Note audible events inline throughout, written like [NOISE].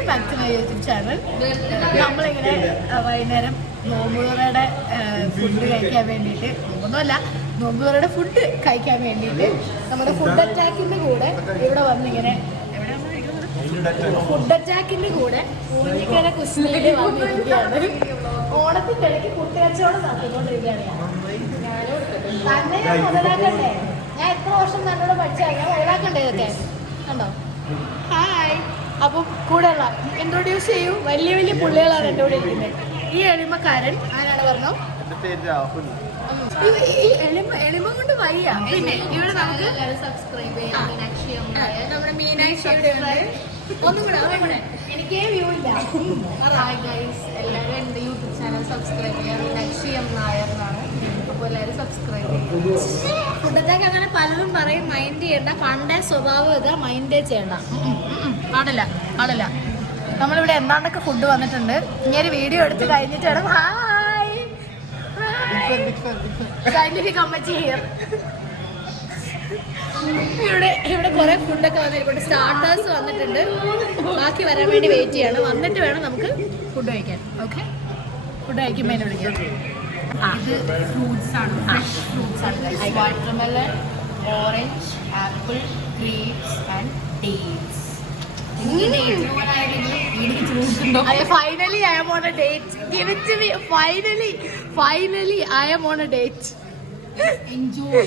Welcome back to my YouTube channel നമ്മളിങ്ങനെ വൈകുന്നേരം നോമ്പുറയുടെ food കഴിക്കാൻ വേണ്ടിയിട്ട് ഒന്നുമല്ല നോമ്പുറയുടെ ഫുഡ് കഴിക്കാൻ വേണ്ടിയിട്ട് നമ്മുടെ ഫുഡ് അറ്റാക്കിന്റെ കൂടെ ഇവിടെ വന്നിങ്ങനെ ഫുഡ് അറ്റാക്കിന്റെ കൂടെ ഊഞ്ഞിക്കര കുസ്ലിയിൽ വന്നിരിക്കുകയാണ്. ഓണത്തിന്റെ ഇടയ്ക്ക് കുട്ടികച്ചവടം നടത്തിക്കൊണ്ടിരിക്കുകയാണ് തന്നെ മുതലാക്കണ്ടേ? ഞാൻ എത്ര വർഷം തന്നോട് പഠിച്ചാൽ ഞാൻ മുതലാക്കണ്ടേ ഇതൊക്കെ? കണ്ടോ? അപ്പം കൂടെയുള്ള ഇൻട്രൊഡ്യൂസ് ചെയ്യൂ. വലിയ വലിയ പുള്ളികളാണ് എന്റെ കൂടെ ഇരിക്കുന്നത്. ഈ എളിമക്കാരൻ ആരാണ് പറഞ്ഞു? എളിമ എളിമ കൊണ്ട് വയ്യ. പിന്നെ ഇവിടെ നമുക്ക് സബ്സ്ക്രൈബ് ചെയ്യാം. നമ്മുടെ മീനാക്ഷിയുടെ ഒന്നും കൂടെ എനിക്കേ വ്യൂ ഇല്ല. ഹായ് ഗൈസ് എല്ലാവരും എന്റെ യൂട്യൂബ് ചാനൽ സബ്സ്ക്രൈബ് ചെയ്യാം. മീനാക്ഷി എം നായർ എന്നാണ് അപ്പോൾ എല്ലാവരും സബ്സ്ക്രൈബ് ചെയ്യാം. ഫുഡത്തേക്ക് അങ്ങനെ പലരും പറയും. മൈൻഡ് ചെയ്യണ്ട. പണ്ടേ സ്വഭാവം ഇതാ. മൈൻഡേ ചെയ്യണ്ട. പാടില്ല പാടില്ല. നമ്മളിവിടെ എന്താണ്ടൊക്കെ ഫുഡ് വന്നിട്ടുണ്ട്. ഇനി ഒരു വീഡിയോ എടുത്ത് കഴിഞ്ഞിട്ട് വേണം. ഹായ് സയന്റിഫിക് അമ്മച്ചി ഹിയർ ഇവിടെ ഇവിടെ കുറെ ഫുഡൊക്കെ വന്നിരിപ്പുണ്ട്. സ്റ്റാർട്ടേഴ്സ് വന്നിട്ടുണ്ട്. ബാക്കി വരാൻ വേണ്ടി വെയിറ്റ് ചെയ്യണം. വന്നിട്ട് വേണം നമുക്ക് ഫുഡ് കഴിക്കാൻ. ഓക്കെ ഫുഡ് കഴിക്കുമ്പോൾ എന്നെ വിളിക്കാം. ഇത് ഫ്രൂട്ട്സ് ആണ്. ഫ്രഷ് ഫ്രൂട്ട്സ് ആണ് watermelon orange apple grapes and dates finally I'm on a date give it me finally finally I'm on a date enjoy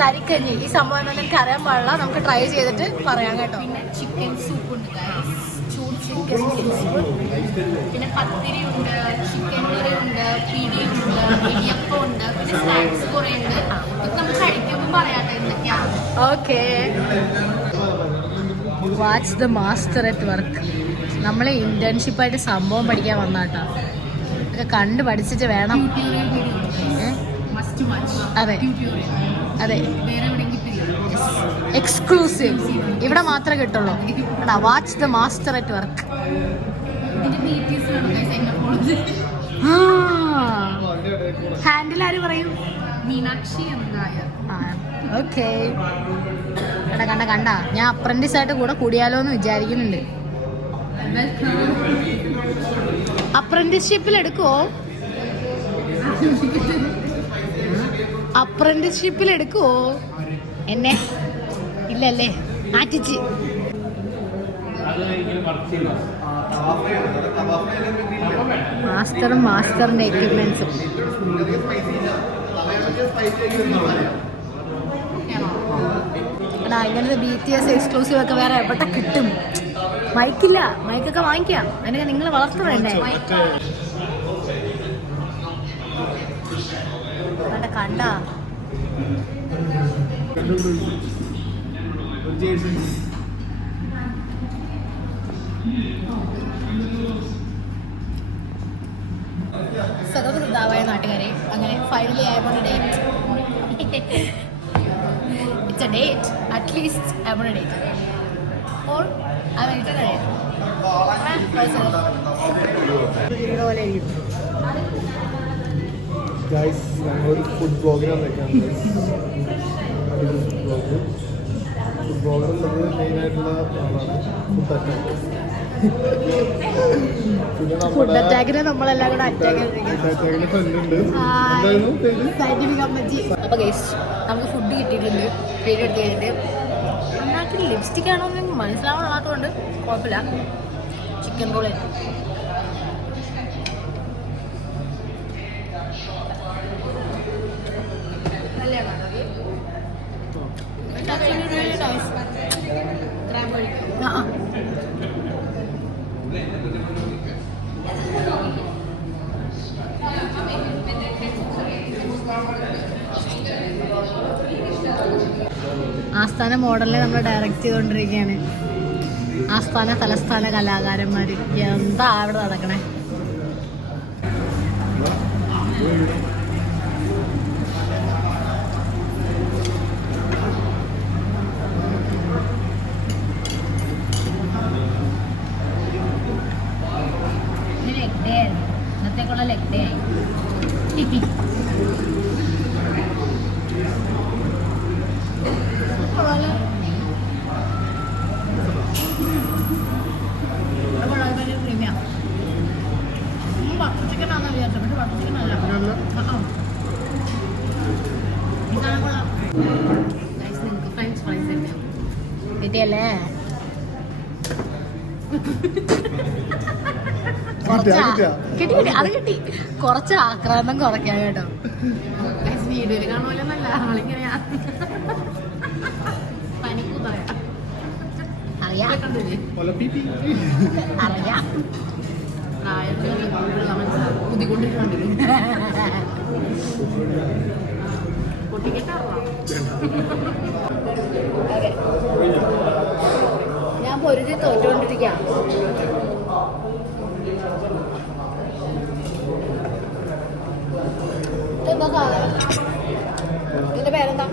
തരിക്കഞ്ഞി ഈ സംഭവം എനിക്ക് അറിയാൻ പാടില്ല. നമുക്ക് ട്രൈ ചെയ്തിട്ട് പറയാം കേട്ടോ. പിന്നെ ചിക്കൻ സൂപ്പ് ഉണ്ട് ചിക്കൻ സൂപ്പ് പിന്നെ പത്തിരി ഉണ്ട് ചിക്കൻ കറി ഉണ്ട് പിടിയുണ്ട് ഇടിയപ്പം ഉണ്ട് പിന്നെ സ്നാക്സ് കുറേ ഉണ്ട്. ഇത് നമ്മൾ കഴിക്കുമ്പോൾ പറയാട്ടെ എന്തൊക്കെയാണ്. Okay watch the master at work നമ്മൾ ഇന്റേൺഷിപ്പായിട്ട് സംഭവം പഠിക്കാൻ വന്നാട്ടോ. ഇതൊക്കെ കണ്ട് പഠിച്ചിട്ട് വേണം. അതെ. അതെ. എക്സ്ക്ലൂസീവ് ഇവിടെ മാത്രമേ കിട്ടുള്ളൂ. Watch the master at work handle ആര് പറയും? മീനാക്ഷി ഓക്കെ കണ്ട കണ്ട കണ്ട. ഞാൻ അപ്രന്റീസ് ആയിട്ട് കൂടെ കൂടിയാലോ എന്ന് വിചാരിക്കുന്നുണ്ട്. അപ്രന്റീസ്ഷിപ്പിൽ എടുക്കുവോ? [LAUGHS] അപ്രന്റീസ്ഷിപ്പിൽ എടുക്കുവോ? എന്നെ ഇല്ലല്ലേ? ആറ്റിച്ച് മാസ്റ്ററും മാസ്റ്ററിന്റെ എക്യുപ്മെന്റ്സും എടാ ഇങ്ങനത്തെ ബി ടി എസ് എക്സ്ക്ലൂസീവ് ഒക്കെ വേറെ എവിടെ കിട്ടും? മൈക്കില്ല മൈക്കൊക്കെ വാങ്ങിക്കാം. അതിനൊക്കെ നിങ്ങൾ വളർത്തണേ കണ്ട? സകൃതാവായ നാട്ടുകാരെ അങ്ങനെ ഫൈനലി ആയപ്പോൾ date it's a date at least ആയപ്പോൾ date or a date guys ഞങ്ങളൊരു ഫുഡ് ബ്ലോഗിന് ഫുഡ് ബ്ലോഗ് ബ്ലോഗർ എന്നത് മെയിനായിട്ടുള്ള ആളാണ് ഫുഡ് അറ്റാക്ക് ഫുഡ് അറ്റാക്കിനെ നമ്മളെല്ലാം കൂടെ അറ്റാക്ക് ഫ്രണ്ട് ഉണ്ട് സയന്റിഫിക് അമ്മച്ചി അപ്പൊ ഗൈസ് നമുക്ക് ഫുഡ് കിട്ടിയിട്ടുണ്ട്. പേര് എടുത്ത് കഴിഞ്ഞിട്ട്. അതിനകത്ത് ലിപ്സ്റ്റിക് ആണോ എന്ന് മനസ്സിലാവാത്തതുകൊണ്ട് കുഴപ്പമില്ല. ചിക്കൻ റോൾ ആസ്ഥാന മോഡലിനെ നമ്മൾ ഡയറക്റ്റ് ചെയ്തുകൊണ്ടിരിക്കുകയാണ് ആസ്ഥാന തലസ്ഥാന കലാകാരന്മാർ എന്താ അവിടെ നടക്കണേ? നിങ്ങൾക്ക് ഫ്രഞ്ച് ഫ്രൈസ് തന്നെയാണ് കിട്ടിയല്ലേ? [LAUGHS] കിട്ടി കിട്ടി അത് കിട്ടി. കുറച്ച് ആക്രാന്തം കുറയ്ക്കാം കേട്ടോ. വീഡിയോയിൽ അറിയാം. അറിയാം. ഞാൻ പൊരുതി തോറ്റുകൊണ്ടിരിക്കാം എന്താ സാധനം ഇതിന്റെ പേരെന്താ.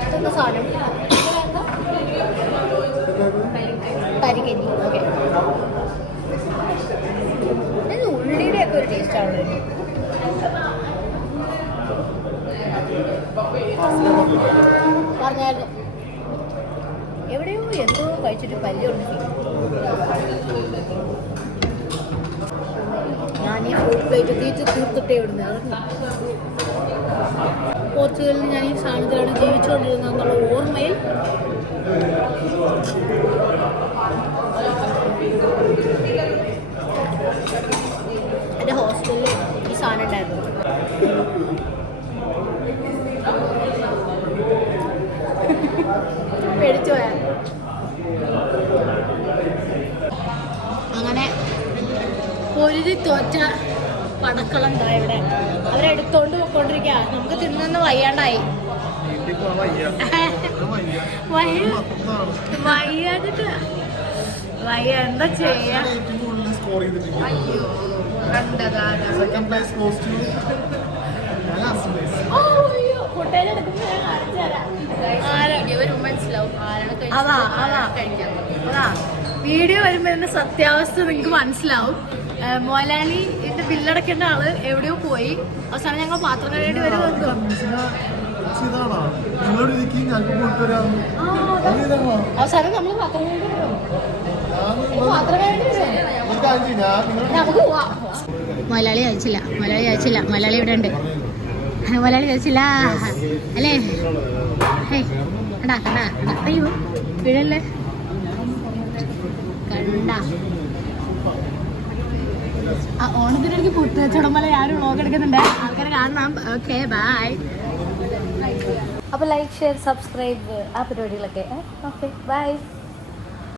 ഇതെന്താ സാധനം? തരിക്കഞ്ഞി ഓക്കെ. ഉള്ളിയുടെ ഒക്കെ ഒരു ടേസ്റ്റ് ആണ്? പറഞ്ഞായിരുന്നു. എവിടെയോ എന്തോ കഴിച്ചിട്ട് പരിചയമുണ്ട് ഞാൻ ഈ ഫുഡ് പ്ലേറ്റ് തീറ്റ് തീർത്തിട്ടേ ഇവിടുന്ന് പോർച്ചുഗലിൽ ഞാൻ ഈ സാധനത്തിലാണ് ജീവിച്ചുകൊണ്ടിരുന്നത് എന്നുള്ള ഓർമ്മയിൽ എന്റെ ഹോസ്റ്റലിൽ ഈ സാധനം ഉണ്ടായിരുന്നു പേടിച്ചു അങ്ങനെ പൊരുതി തോറ്റ പടക്കളം എന്താ ഇവിടെ. അവരെടുത്തോണ്ട് പോയിക്കൊണ്ടിരിക്കുക നമുക്ക് തിന്നൊന്ന് വയ്യാണ്ടായി. വയ്യാതിട്ട് വയ്യ. എന്താ ചെയ്യാ? അയ്യോ ഞാൻ കാണിച്ചു തരാം. വീഡിയോ അതാ, അതാ. അതാ. വരുമ്പോ ഇതിന്റെ സത്യാവസ്ഥ നിങ്ങക്ക് മനസ്സിലാവും. മോലാലി എന്റെ ബില്ലടക്കേണ്ട ആൾ എവിടെയോ പോയി. അവസാനം ഞങ്ങൾ പാത്രം കഴിയേണ്ടി വരുമോ അവസാനം നമ്മൾ പാത്രം മലയാളി അയച്ചില്ല മലയാളി അയച്ചില്ല മലയാളി ഇവിടെ ഉണ്ട്. മലയാളി അയച്ചില്ല അല്ലേ? കണ്ടാ കണ്ടാ. അയ്യോ വീഴല്ലേ കണ്ട. ആ ഓണത്തിനിടയ്ക്ക് പോലെ ആരും വ്ളോഗ് എടുക്കുന്നുണ്ട്. ആൾക്കാരെ കാണണം. ഓക്കെ ബൈ അപ്പോൾ ലൈക്ക് ഷെയർ സബ്സ്ക്രൈബ് ആ പരിപാടികളൊക്കെ. Okay bye